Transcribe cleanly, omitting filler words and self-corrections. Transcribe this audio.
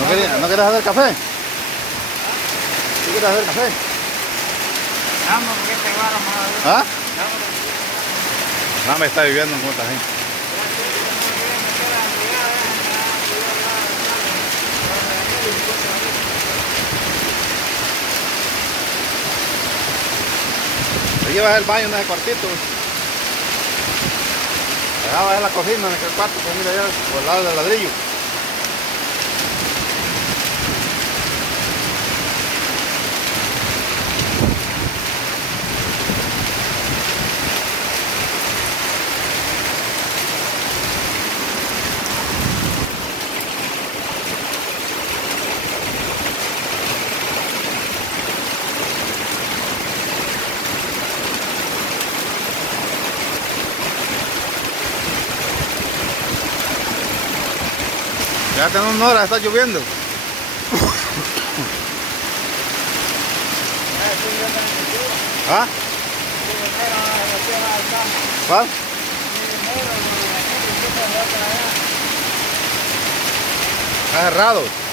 ¿No quieres hacer café? ¿Tú quieres hacer café? Vamos, porque te va a más. ¿Ah? Vamos. No, me está viviendo con otra gente. Te llevas el baño en ese cuartito. Allá va a la cocina en aquel cuarto, pues mira allá, por el lado del ladrillo. Ya tengo una hora, está lloviendo. ¿Ah? ¿Cuál? Está cerrado.